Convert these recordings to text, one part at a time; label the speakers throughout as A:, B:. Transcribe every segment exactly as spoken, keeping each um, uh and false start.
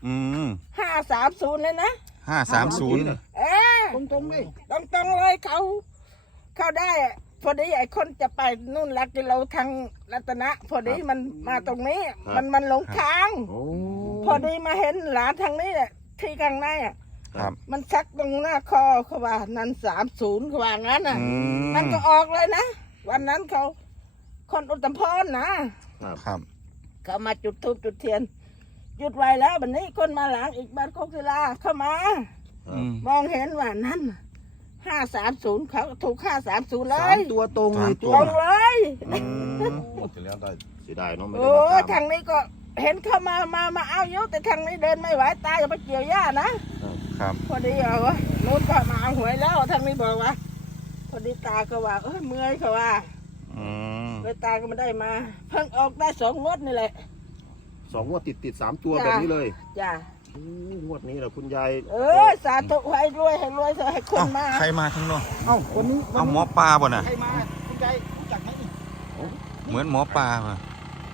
A: อืม
B: ห้าสามศูนย์เลยนะ
A: ห้าสามศูนย์
B: เออ
C: ตรงตรงเลย
B: ตรงตรงเลยเขาเขาได้พอดีไอ้คนจะไปนู่นลักกิโลทางรัตนะพอดีมันมาตรงนี้มันมันหลงทางพอดีมาเห็นหลานทางนี้ที่กลางในอ่ะมันซักตรงหน้าคอเขาว่านั้นสามศูนย์เขาว่างั้นอ่ะมันก็ออกเลยนะวันนั้นเขาคนอุตมพรนะครับเขามาจุดธูปจุดเทียนจุดไว้แล้ววันนี้คนมาหลังอีกบ้านโคกศิลาเข้ามามองเห็นว่านั้นห้าสามศูนย์เขาถูกห้าสามศูนย์เลย
C: ตัวตรงเลย
B: ตรงเลย
D: จะแล้วได้เสียดายเนาะ
B: โอ้ทางนี้ก็เห็นเขามามามาเอาเยอะแต่ทางนี้เดินไม่ไหวตายจะไปเกี่ยวหญ้านะครับพอดีเอาวะนู้นก็มาเอาหวยแล้วทางนี้บอกว่าพอดีตาก็ว่าเอ้ยเมื่อยเขาว่าเลยตาก็ไม่ได้มาเพิ่งออกได้สองงวดนี่แหละ
D: สองงวดติดติดสามตัวแบบนี้เลย
B: จ้ะ
D: งวดนี้แหละคุณยาย
B: เออสาธุให้รวยให้รวยให้คนมา
A: ใครมาข้างนอก
C: เอ้าคนนี้
A: เอาหมอปลาบ่น่ะ
C: ใครมาคุณยายรู้จักไหม
A: เหมือนหมอปลาป่ะ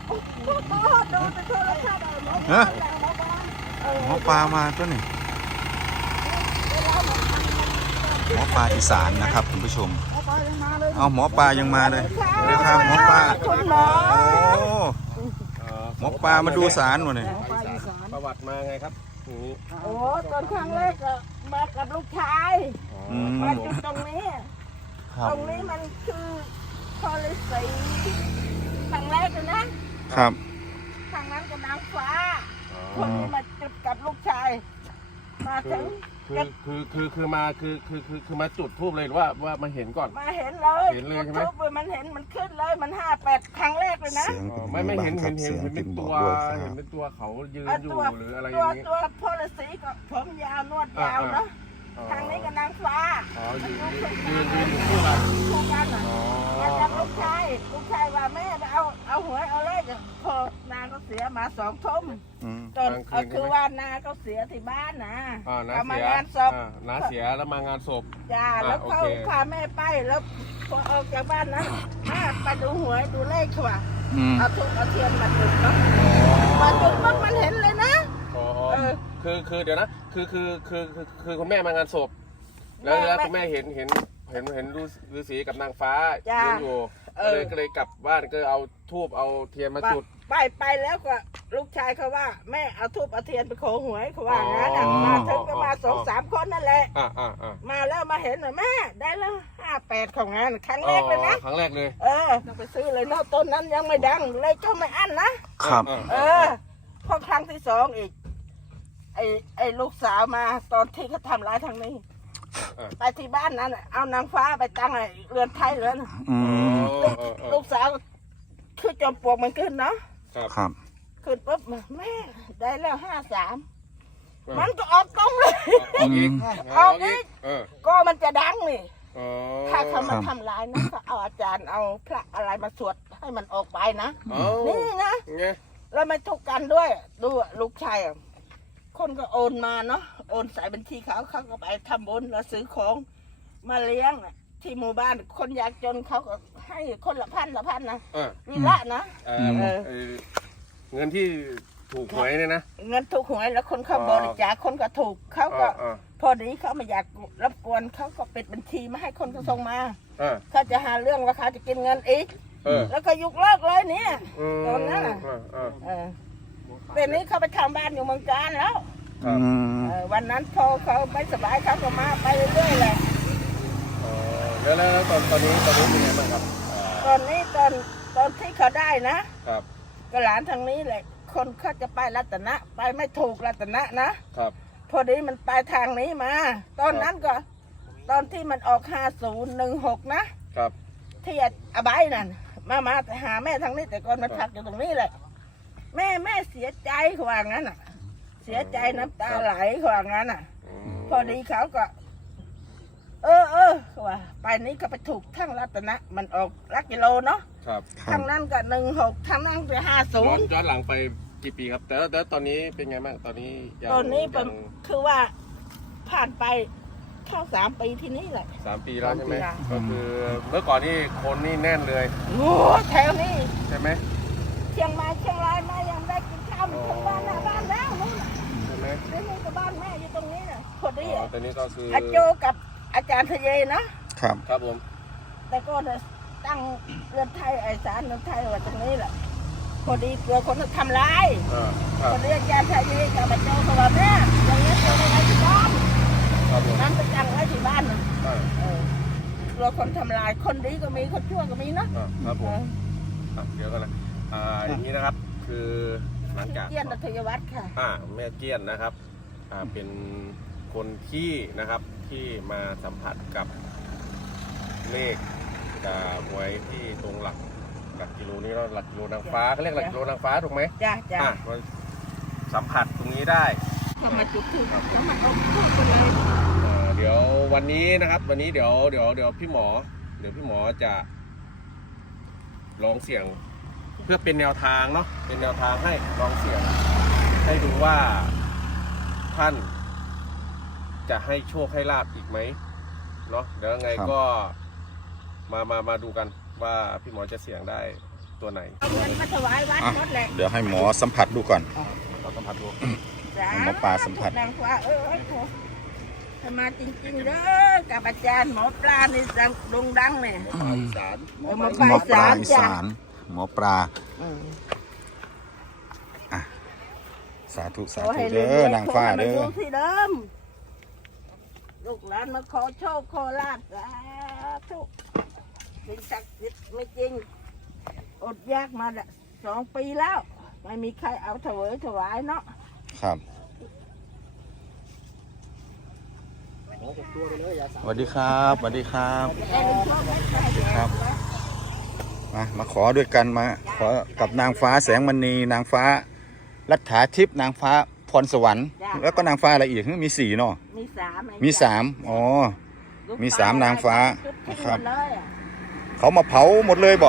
A: ฮะหมอปลามาตัวนี้หมอปลาอีสานนะครับคุณผู้ชมเอาหมอปลายังมาเลยเดี๋ยวครับหมอปลาโอ้หมอปลามาดูสารวะเนี่ย
D: ประวัติมาไงครับ
B: โอ้ตอนครั้งแรกก็มากับลูกชายมาจุดตรงนี้ตรงนี้มันคือพอลิสีครั้งแรกเลยนะครับทางนั้นก็นางฟ้าคนนี้มาจุดกับลูกชายมาถึง
D: คือคือคือคือมาคือคือคือคือมาจุดทูบเลยหรือว่าว่ามาเห็นก่อน
B: มาเห็นเลย
D: เห็นเลยใช่ไหม
B: ทูบมันเห็นมันขึ้นเลยมันห้าแปดครั้งแรกเลยนะ
D: ไม่ไม่เห็นเห็นเห็นเห็นเป็นตัวเห็นเป็นตัวเขายืนอยู่หรืออะไรอ
B: ย่าง
D: นี้
B: ตัวพลสีก็ผมยาวนวดยาวเนาะทางนี้ก็นางฟ้า
D: อ๋อยืนยืนยืนอยู่คู่กัน
B: คู่กันอ่ะมาจากลูกชายลูกชายว่าแม่เอาเอาหวยเอาเลขพอนาก็เสียมาสองทุ่มจนคือว่านาก็เสียที่บ้านนะ
D: เอามางานศพนาเสียแล้วมางานศพ
B: จ้าแล้วเขาพาแม่ไปแล้วพอออกจากบ้านนั้นมาไปดูหวยดูเลขเขาว่าเอาทุกเอาเทียนมาจุดเนาะมาจุดมันมันเห็นเลยนะ
D: คือคือเดี๋ยวนะคือคือคือคือคุณแม่มางานศพแล้วแล้วคุณแม่เห็นเห็นเห็นเห็นฤาษีกับนางฟ้ายืนอยู่เลยก็เลยกลับบ้านก็เอาทูบเอาเทียนมาจุด
B: ไปไปแล้วก็ลูกชายเขาว่าแม่เอาทูบเอาเทียนไปขอหวยเขาว่างั้นมาถึงก็มาสองสามคนนั่นแหละมาแล้วมาเห็นหน่อยแม่ได้แล้วห้าแปดของงานครั้งแรกเลยนะ
D: ครั้งแรกเลย
B: เออไปซื้อเลยเนาะต้นนั้นยังไม่ดังเลยก็ไม่อั้นนะครับเออพอครั้งที่สองอีกไอ้ไอ้ลูกสาวมาตอนที่เขาทำร้ายทางนี้ไปที่บ้านนั้นเอานางฟ้าไปตั้งไอ้เรือนไทยเลยนะลูกสาวคือจอมปลวกมันขึ้นเนาะ
A: ครับ
B: ขึ้นปุ๊บแม่ได้แล้วห้าสามมันก็ออกตรงเลยออกอีกก็มันจะดังนี่ถ้าเขามาทำร้ายนะเขาเอาอาจารย์เอาพระอะไรมาสวดให้มันออกไปนะนี่นะแล้วไม่ทุกกันด้วยดูลูกชายคนก็โอนมาเนาะโอนใส่บัญชีเขาเขาก็ไปทำบุญแล้วซื้อของมาเลี้ยงที่หมู่บ้านคนยากจนเขาก็ให้คนละพันละพันนะวีละนะ
D: เงินที่ถูกหวยเนี่ยนะ
B: เงินถูกหวยแล้วคนเขาบริจาคคนก็ถูกเขาก็พอดีเขาไม่อยากรบกวนเขาก็ปิดบัญชีไม่ให้คนเขาส่งมาเขาจะหาเรื่องว่าเขาจะกินเงินอีกแล้วก็ยุกเลิกเลยเนี่ยตอนนั้นเป็นนี้เขาไปทำบ้านอยู่เมืองการแล้ววันนั้นพอเขาไม่สบายเขาก็มาไปเรื่อยๆเลย
D: แล้วแล้วตอนตอนนี้ตอนนี้เป็นไงบ้างครับ
B: ตอนนี้ตอนตอนที่เขาได้นะครับก็หลานทางนี้แหละคนเขาจะไปรัตนะไปไม่ถูกรัตนะนะครับพอดีมันไปทางนี้มาตอนนั้นก็ตอนที่มันออกห้าศูนย์หนึ่งหกนะครับที่อบายนั่นมามาหาแม่ทางนี้แต่ก่อนมันพักอยู่ตรงนี้แหละแม่แม่เสียใจเขาว่างั้นอ่ะเสียใจน้ำตาไหลเขาว่างั้นอ่ะพอดีเขาก็เออเออเขาว่าไปนี้ก็ไปถูกทั้งรัตนะมันออกลักกิโลเนาะ
D: ครับ
B: ทั้งนั้นก็หนึ่งหกทั้งนั้นก็ห้าศูนย์
D: ย้อนหลังไปกี่ปีครับแต่แต่ตอนนี้เป็นไงบ้างตอนนี้
B: ตอนนี้เป็นคือว่าผ่านไปเข้าสามปีที่นี่แหละ
D: สามปีแล้วใช่ไหมก็คือเมื่อก่อนนี่คนนี่แน่นเลย
B: โอ้แถวนี้
D: ใช่ไหม
B: เชียงใหม่เชียงรายมายังได้กินข้าวถึงบ้านหน้าบ้านแล้วนู่น
D: ใช่ไหม
B: บ้านแม่อยู่ตรงนี้น่ะพอดี
D: อ๋อตัวนี้ก็คือ
B: อาโจกับอาจารย์ทะเยนะครับ
D: ครับผม
B: แต่ก็จะตั้งเรือนไทยไอสารเรือนไทยไว้ตรงนี้แหละพอดีกลัวคนจะทำร้าย
D: อ่าค
B: พ
D: รับ
B: อดีอาจารย์ทะเยกับอาโจเขาบอกแม่อย่างนี้เจอในที่บ้าน
D: ครับผม
B: นั่นไปจังไว้ที่บ้านน่ะ
D: อ่า
B: เออกลัวคนทำลายคนดีก็มีคนชั่วก็มีเนาะ
D: อ่าครับผ
B: เอ
D: ม
B: อ
D: อ่ะเดี๋ยวกันนะอ่าอย่างนี้นะครับคือหลังจาก
B: เกียนรัตยวัฒน์ค่ะ
D: อ่าแม่เกี้ยนนะครับอ่าเป็นคนที่นะครับที่มาสัมผัสกับเลขกับหวยที่ตรงหลักหลักกิโลนี้เนาะหลักกิโลนางฟ้าเขาเรียกหลักกิโลนางฟ้าถูกไหม
B: จ้าจ้า
D: อ่ะมาสัมผัสตรงนี้ได้
B: เขามาจุดทูบแล้วมาเอาทูบไปเลย
D: เอ่อเดี๋ยววันนี้นะครับ วันนี้เดี๋ยวเดี๋ยวเดี๋ยวพี่หมอ เดี๋ยวพี่หมอจะลองเสี่ยง เพื่อเป็นแนวทางเนาะเป็นแนวทางให้ลองเสี่ยง ให้ดูว่าท่านจะให้โชคให้ลาบอีกไหมเนาะเดี๋ยวยังไง
A: ครับ
D: ก็มามามาดูกันว่าพี่หมอจะเสี่ยงได้ตัวไหน
B: เอาเงินมาถวายวัด
A: อ่ะ
B: หมดแหละ
A: เดี๋ยวให้หมอสัมผัสดูก่อน
D: เราสัมผัสดู
B: จ้า
A: ให้หมอปลาสัมผัส
B: นางฟ้าเออโถถ้ามาจริงๆเด้อกับอาจารย์หมอปลาในดังโด่งดังเนี่ย
D: สาร
B: เออหมอ
A: หมอปลา
B: อี
A: อี
B: สา
A: สาน นหมอปลา
B: อืม
A: สาธุสา
B: ขอ
A: ธุ
B: ให้
A: เด้อนางฟ้าเด้อ
B: ขให้มันยู่ที่เดิมลูกหลานมาขอโชคขอลาบสาธุเป็นศักดิ์สิทธิ์ไม่จริง อดยากมาละสองปีแล้ว ไม่มีใครเอาถวายถวายเนาะ
A: ครับ
C: ขอหกตัวไปเลยอย่าสาม
A: สวัสดีครับสวัสดีครับ
B: ได้ลูกโชคได้ใคร
A: สวัสดีครับ มามาขอด้วยกันมาขอกับนางฟ้าแสงมณีนางฟ้ารัฐาทิพย์นางฟ้าพรสวรรค์แล้วก็นางฟ้าอะไรอีกมีสี่เนาะ
B: มีสามไอ้
A: มี
B: จ้ะ
A: สามอ๋อ
B: ลูก
A: มีสามนางฟ้า
B: จุดที่
A: นะครับ
B: หมดเลยอะ
A: เขามาเผาหมดเลยบ่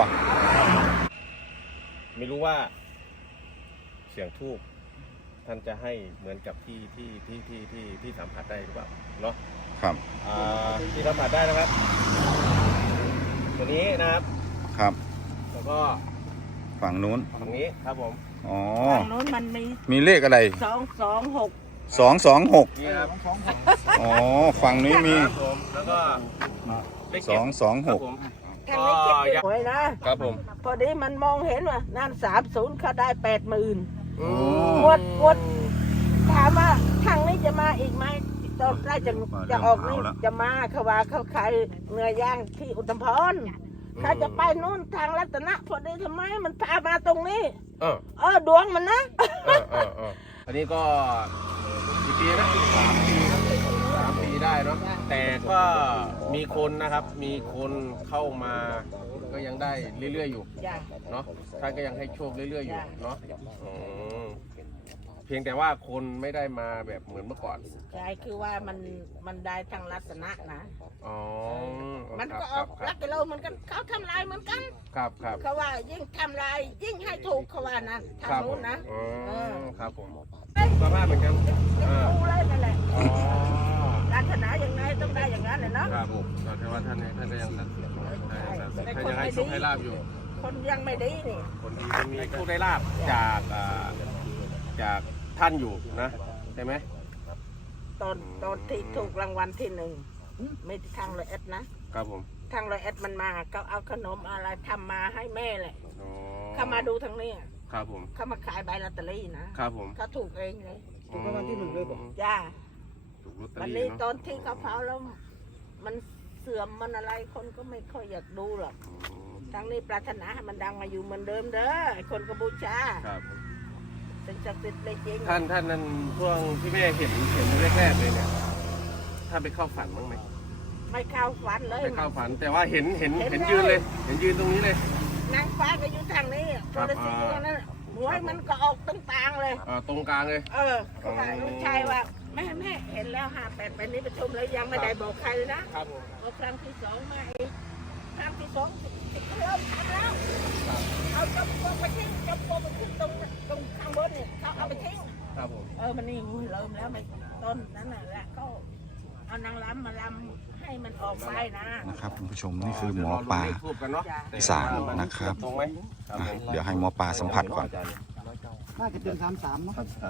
D: ไม่รู้ว่าเสียงทูบท่านจะให้เหมือนกับที่ที่ที่ที่ที่ที่สัมผัสได้หรือเปล่าเนาะ
A: ครับ
D: อ่าที่สัมผัสได้นะครับ ตัวนี้นะครับ
A: ครับ
D: แล้วก็
A: ฝั่งนู้น
D: ฝั่งนี้ครับผม
A: อ๋อ
B: ฝั่งโน้นมันมี
A: มีเลขอะไร
B: สองสองหก
A: สองสองหก
D: นี่ครับ
C: สองสอง
A: อ๋อฝั่งนี้มี
D: ครับผมแล้วก็เลข
A: ส
D: เจ็
A: อ
D: ด
A: งสอง
D: ค
A: ห
D: รับ
A: ก
D: ผม
B: ทางนี้เก็บอยู่หวยนะ
D: ครับผม
B: พอดีมันมองเห็นว่านั่นสามศูนย์เขาได้แปดหมื่น
D: อื
B: งวดงวด ถามว่าทางนี้จะมาอีกไหมตอนใกล้จะจะออกนี่จะมาเขาว่าเขาขายเนื้อย่างที่อุตมพรเขาจะไปนู่นทางรัตนะพอดีทำไมมันพามาตรงนี้
D: เออ
B: เออดวงมันนะ
D: เออเออเอออันนี้ก็กี่ปีนะสามปีครับสามปีได้เนาะแต่ก็มีคนนะครับ มีคนเข้ามาก็ยังได้เรื่อยๆอยู่
B: จ้ะ
D: เนาะท่านก็ยังให้โชคเรื่อยๆอยู่
B: จ้ะ
D: เนาะอืมเพียงแต่ว่าคนไม่ได้มาแบบเหมือนเมื่อก่อน
B: ใช่คือว่ามันมันได้ทางรัตนะนะ
D: อ๋อ
B: มัน
D: ครับ
B: ก็
D: ค
B: อ
D: รั
B: อบ ก
D: ค
B: รั
D: รั
B: ก
D: บ
B: กิโลเหมือนกันเขาทำลายเหมือนกัน
D: ครับครับ
B: เขาว่ายิ่งทำลายยิ่งให้ถูกเขาว่านะทาง
D: ครับผ
B: นู้
D: ม
B: นนะ
D: อ๋อ
B: เออ
D: ครับผมสภาพเหมือนกัน
B: ยัง
D: อ่า
B: รู้เลยนั่นแหละ
D: อ๋อ
B: ปรารถนาอย่างไรต้องได้อย่างนั้นเลยเนาะ
D: ครับผมเราแต่ว่าท่านเนี่ยท่านก็ยังศักดิ์สิทธิ์อยู่ท่านยังศักดิ์สิทธิ์ท่านยังให้โชคให้ลาบอยู่
B: คนยังไม่ดีนี่
D: คนดีมันมีโชคได้ลาบจากอ่าจากท่านอยู่นะใช่ไหม
B: ตอนตอนที่ถูกรางวัลที่หนึ่งไม่ทางเลยเอ็ดนะครับ
D: ผม
B: ทางเลยเอ็ดมันมาก็เอาขนมอะไรทำมาให้แม่แหละ
D: อ๋อ
B: เขามาดูทางนี้
D: ครับผม
B: เขามาขายใบลอตเตอรี่นะครับ
D: ผม
B: เขาถูกเองเลย
C: ถูกรางวัลที่หนึ่งเลยบอก
B: จ้า
D: ถูกลอตเตอ
B: วัน
D: รี่
B: นี้ต
D: เนาะ
B: อนที่เขาเผาแล้ว มันเสื่อมมันอะไรคนก็ไม่ค่อยอยากดูหรอก
D: อืม
B: ทางนี้ปรารถนาให้มันดังมาอยู่เหมือนเดิมเด้อไอ้คนก็บูชา
D: ครับ
B: เป็นศักดิ์สิทธิ์เลยจริง
D: ท่านท่านนั้นช่วงที่แม่เห็นเห็นแรกๆเลยเนี่ยท่านไปเข้าฝันบ้างไหม
B: ไม่เข้าฝันเลย
D: ไปเข้าฝันแต่ว่าเห็นเห็น
B: เห็น
D: เห็น
B: เลย
D: ยืนเลย เห็นยืนตรงนี้เลย
B: นางฟ้าก็อยู่ทางนี้
D: ครั
B: ตัว
D: บ
B: ละสีอย่างนั้นหวยมันก็ออกตรงกลางเลย
D: อ่าตรงกลางเลย
B: เออเขาว่าลูกชายว่าแม่แม่เห็นแล้วห้าแปดเป็นนี้ประชุมแล้วยังไม่ได้บอกใครเลยนะครับ
D: ผม
B: พอครั้งที่สองมาอีกครั้งที่สองเริ่มทำแล้วเอาจับโปงไปทิ้งจับโปงไปทิ้งตรงตรงข้างบนเนี่ยเขาเอาไปทิ้ง
D: ครับผม
B: เออมันนี่งูเริ่มแล้วไม่ต้นนั้นน่ะแหละก็เอานางรำมาลำให้มันออกไปนะ
A: นะครับคุณผู้ชมนี่คือหมอปลา
D: เดี๋ยวรอดูเลขทูบกันเนาะ
A: อีสานนะครับ
D: ตรงไหมครับ
A: อ่ะ
D: ผม
A: เดี๋ยวให้หมอปลาสัมผัสก่อน
C: น่าจะเป็นสามสามเนาะ
D: ครับ
C: ไอ้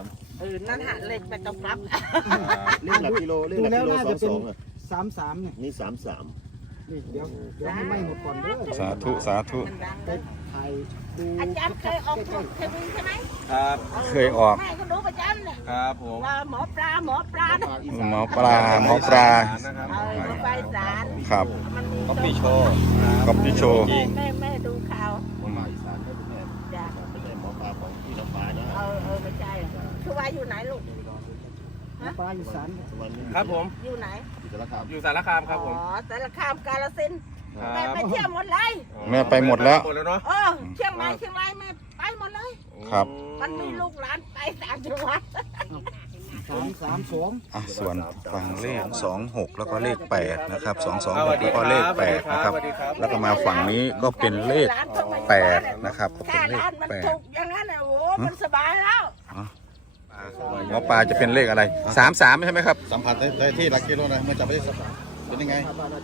B: ออนั่นหาเลขไปต้องรับ
E: เลขหลักกิโลเลข
C: ดู
E: หลัก
C: แล้ว
E: กิโล
C: น่า
E: สอ
C: จะ
E: ง
C: เป็
E: ส
C: น
E: องอ่ะ
C: สามสามเนี่ย
E: นี่สามสาม
C: นี่เดี๋ยวเดี๋ยวให้ไหม้หมดก่อนเด้อ
A: สาธุสาธุ
C: ไปถ่ายดู
B: อาจารย์เคยออกถูกเคยมีใช่ไหม
D: ครับ
A: เคยออก
B: แม่ก็ดูประจำเนี่ย
D: ครับผม
B: ว่าหมอปลาหมอปลาเนี่ย
A: หมอปลาหมอปลา
D: นะครับ
B: เออหมอปลาสาร
A: ครับ
B: มันมี
E: ก๊อปปี้โชว์
A: ก๊อปปี้โชว์
B: แม่แม่แม่ดูข่าว
E: หมอปลาอีสานให้คุณแม่
B: จ้ะ
E: ไม่ใช่หมอปลาของพี่น้ำฟ้านะ
B: เออเออไม่ใช่คือว่าอยู่ไหนลูก
C: ปลาอีสาน
E: วันนี้
D: ครับผม
B: อยู่ไหน
E: อยู่สารคาม
D: อยู่สารคามครับผม
B: อ๋อสารคามกาฬสินธุ์
D: ครั
B: แม่
D: บ
B: ไปเที่ยวหมดเลย
A: แม่ไปหมดแล้ว
D: หมดแล้วเนาะ
B: เออเชียงใหม่เชียงรายแม่ไปหมดเลย
A: ครับ
B: มันมีลูกหลานไปสามจังหวัด
C: สามสามสอง
A: อ่ะส่วนฝั่งเลขสองหกแล้วก็เลขแปดนะครับสองสอง
D: ส
A: ห
D: วั
A: ก
D: สดี
A: แล้วก็เลขแปดนะครับ
D: สวัสดีครับ
A: แล้วก็มาฝั่งนี้ก็เป็นเลขแปดนะครับก็เป็น
B: ค่า
A: เลข
B: ร้านมัน
A: แปด
B: ถูกอย่างนั้นอ่ะโอ้มันสบายแล้ว
A: หมอปลาจะเป็นเลขอะไรสามสามใช่ไหมครับ
E: สัมผัสได้ได้ที่หลักกิโลนะเมื่อจับไปได้สัมผัสเป็นยังไง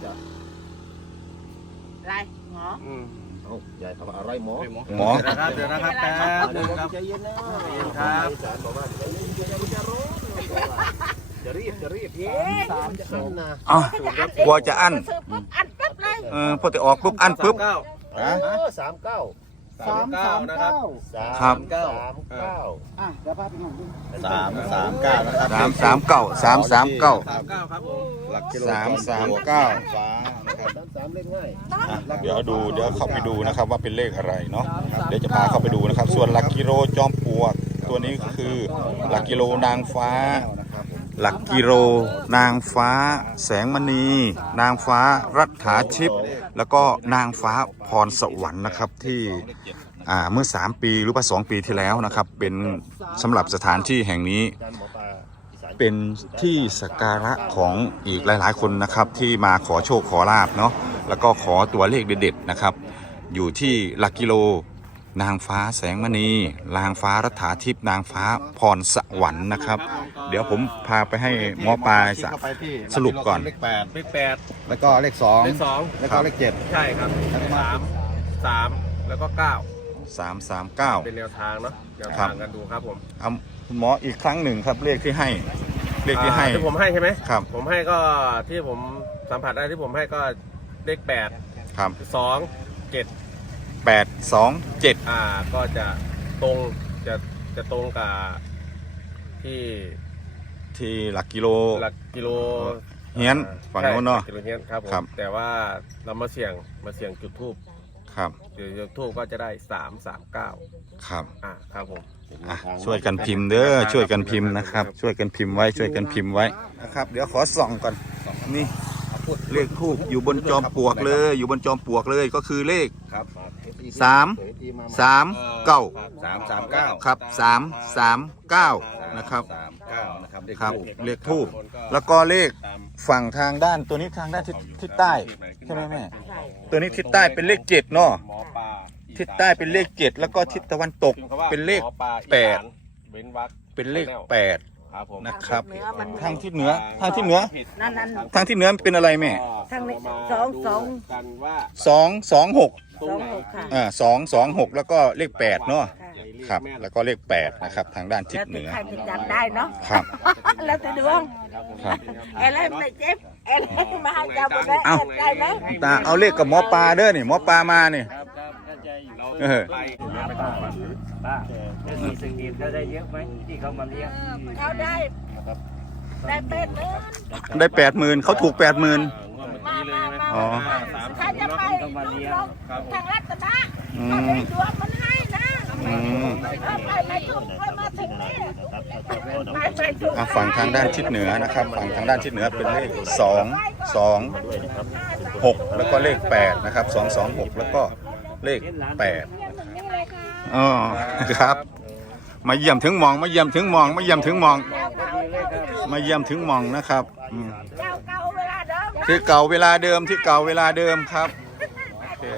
B: อะไรหมอ
D: อืม
E: เอ้าใหญ่ทำอะไรหมอ
A: หมอ
D: เดี๋ยวนะครับเดี๋ยวนะครับแป๊บนึงครับ
E: ใจเย็นนะ
D: ใจเย็นครับ
E: อีสานบอกว่าใจเย็นอย่าจะร้อนจะรีบจะรีบ
B: เย้
C: สามสอง
E: นะ
A: อ๋อ กลัวจะอั้น
B: ซื้ปุ๊บอันปั๊บเลย
A: เออพอจะออกปุ๊บอันปุ๊บ
D: เก้า
E: ฮะสามเก้า
C: สามสามเก้า
E: สามเก้าสามเก้า
C: อ่ะเดี๋ยวพาไปหน่อยดู
E: สามสามเก้านะครับ
A: สามสามเก้าสามสามเก้า
D: สามเก้าครับผม
E: หลักกิโล
A: สามสามเก้า
E: ฟ้านะครับสามสามเล่นง่าย
A: อ่ะเดี๋ยวดูเดี๋ยวเข้าไปดูนะครับว่าเป็นเลขอะไรเนาะเดี๋ยวจะพาเข้าไปดูนะครับ ส่วนหลักกิโลจอมปลวก ตัวนี้ก็คือหลักกิโลนางฟ้า
E: นะครับผม
A: หลักกิโลนางฟ้า แสงมณี นางฟ้ารัฐาชิพ แล้วก็นางฟ้าพรสวรรค์นะครับที่อ่าเมื่อสามปีหรือว่าสองปีที่แล้วนะครับ เป็นสำหรับสถานที่แห่งนี้
E: การหมอปลาอีสาน
A: เป็นที่สักการะของอีกหลาย ๆ คนนะครับที่มาขอโชคขอลาบเนาะแล้วก็ขอตัวเลขเด็ดๆนะครับ อยู่ที่หลักกิโลนางฟ้าแสงมณีนางฟ้ารัฐาทิพย์นางฟ้าพรสวรรค์นะครับ เดี๋ยวผมพาไปให้หมอปลาสะ
E: เข้าไปที่
A: สรุปก่อน
E: เลขแปด
D: เลขแปด
E: แล้วก็เลขสอง
D: เลขสอง
E: แล้วก็เลขเจ็ด
D: ใช่ครับสามสามแล้วก็เก้า
A: สามสามเก้า
D: เป็นแนวทางเนาะแนว
A: ครั
D: ทา
A: บ
D: งกันดูครับผม
A: เอาคุณหมออีกครั้งหนึ่งครับเลขที่ให้เลขที่ให้
D: อ่าที่ผมให้ใช่ไหม
A: ครับ
D: ผมให้ก็ที่ผมสัมผัสได้ที่ผมให้ก็เลขแปด
A: ครับ
D: สองเจ็ด
A: แปดสองเจ็ด
D: อ่าก็จะตรงจะจะตรงกับที่
A: ที่หลักกิโล
D: หลักกิโล
A: เฮียนฝั่งโน้นเนาะ
D: ใช่หลักกิโลเฮียนครับผม
A: ครับ
D: แต่ว่าเรามาเสี่ยงมาเสี่ยงจุดทูบ
A: ครับ
D: จุดทูบก็จะได้สามสามเก้า
A: ครับ
D: อ่าครับผม
A: อ่ะช่วยกันพิมพ์เด้อช่วยกันพิมพ์นะครับ ช่วยกันพิมพ์ไว้ช่วยกันพิมพ์ไว้นะครับ เดี๋ยวขอส่องก่อนนี่เลขทูบอยู่บนจอมปลวกเลย อยู่บนจอมปลวกเลยก็คือเลข
E: ครับ
A: สามสามเก้า
E: สามสามเก้า
A: ครับสามสามเก้านะครับ
E: สามเก้านะครับเลข
A: ครับ
E: ทูป
A: เลขทูบแล้วก็เลขฝั่งทางด้านตัวนี้ทางด้านทิศทิศใต้ใช่ไหมแม่
B: ใช่
A: ตัวนี้ทิศใต้เป็นเลขเจ็ดเนาะ
D: หมอปลา
A: ทิศใต้เป็นเลขเจ็ดแล้วก็ทิศตะวันตกเป็นเลข
D: หมอปลาอี
A: แปด
D: สานเว้นวรรค
A: เป็นเลขแปด
D: ครับผม
A: นะครับ
B: เหนือมัน
A: ทางทิศเหนือทางทิศเหนือ
B: นั่นนั่น
A: ทางทิศเหนือมันเป็นอะไรแม่
B: ทางนี้
D: มา
B: สองสอง
D: ดูกันว่า
A: สองสองหก
D: ตรงไหน
B: สองหกค่ะ
A: อ่าสองสองหกแล้วก็เลขแปดเนาะ
B: ค่ะ
A: ครับ แล้วก็เลขแปดนะครับทางด้านทิศ
B: แล้ว
A: เห
B: ที่
A: นือ
B: ใครจะจำได้เนาะ
A: ครับ
B: แล้วแต่ดวง
A: ครับ
B: เอะไรไม่เจ็บเอะไรมาให้จำไม่ได้
A: เอ้า
B: ใจนะ
A: ตาเอาเลขกับหมอปลาเด้อนี่หมอปลามานี่
D: ครับครับเข้าใจอยู่เรา
A: เออ
D: ไป
F: ป้าป้าแล้วสีสะเกดเขาได้เยอะไหมที่เขามาเลี้ยง
B: เขาได้ได้เป็นเนื้อ
A: ได้แปดหมื่นเขาถูกแปดหมื่น
D: งวดเมื่อ
B: มา
D: กี้เลย
B: มา
D: ใช่ไหม
B: มา
A: อ๋อ
D: สาม
B: ถ้า
D: สิบ
B: จะไป
D: เนาะ
B: ดูลงทางรัตนะ
A: อื
B: ก็
A: ม
B: ได้ดวงมันให้นะ
A: อืม
B: เอาไปไม่ถูกไปมาถึงนี่ไปไปถูก
A: อ่ะฝั่งทางด้านทิศเหนือนะครับ ฝั่งทางด้านทิศเหนือเป็นเลขสองสองหกแล้วก็เลขแปดนะครับสองสองหกแล้วก็เลขแปดอ๋อครับ มาเยี่ยมถึงหมองมาเยี่ยมถึงหมองมาเยี่ยมถึงหมอง มาเยี่ยมถึงหมองนะครับอืม
B: เจ้าเก่าเวลาเดิม
A: ที่เก่าเวลาเดิมที่เก่าเวลาเดิมครับโอเค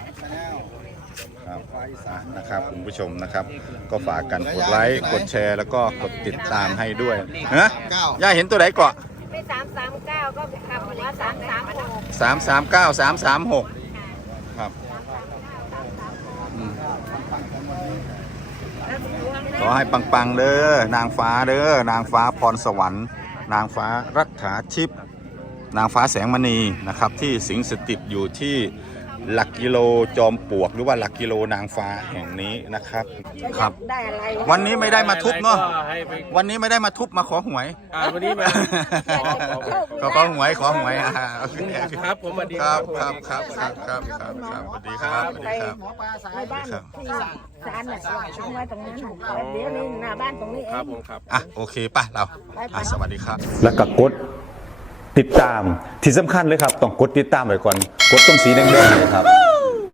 A: ครับนะครับคุณผู้ชมนะครับ ก็ฝากกันกดไลค์กดแชร์แล้วก็กดติดตามให้ด้วยฮะย่าเห็นตัวไหนเกาะ
B: ไม่สามสามเก้าก็กลับมาสามสามหก
A: สามสามเก้าสามสามหกครับอืม
B: แล้วดวงได้
A: ขอให้ปังๆเด้อนางฟ้าเด้อนางฟ้าพรสวรรค์นางฟ้ารัฐาทิพย์นางฟ้าแสงมณีนะครับที่สิงสถิตอยู่ที่หลักกิโลจอมปลวกหรือว่าหลักกิโลนางฟ้าแห่งนี้นะครับครับ
B: ได้อะไร
A: วันนี้ไม่ได้มาทุบเนาะ
D: ก็ให้ไป
A: วันนี้ไม่ได้มาทุบมาขอหวย
D: อ่าวันนี้มาขอขอ
A: ขอขอหวยขอหวยอ่าโอเค
D: ครับผมสวัสดี
A: ค
D: ค
A: รั
D: รั
A: บบ ครับครับครับครับครับครับสวัสดีครับสวัสดีครับ
C: หมอปลาสา
B: ใน
C: ย
B: บ้านที่ศาลน่ะทำไว้ตรงนั้นน่ะแต่เดี๋ยวนี้หน้าบ้านตรงนี้เอ
D: ครับ
B: ง
D: ผมครับ
A: อ่ะโอเคป่ะเราอ่ะสวัสดีครับ
G: แล้วก็กดติดตามที่สำคัญเลยครับ ต้องกดติดตามไว้ก่อน กดตรงสีแดงๆเลยครับ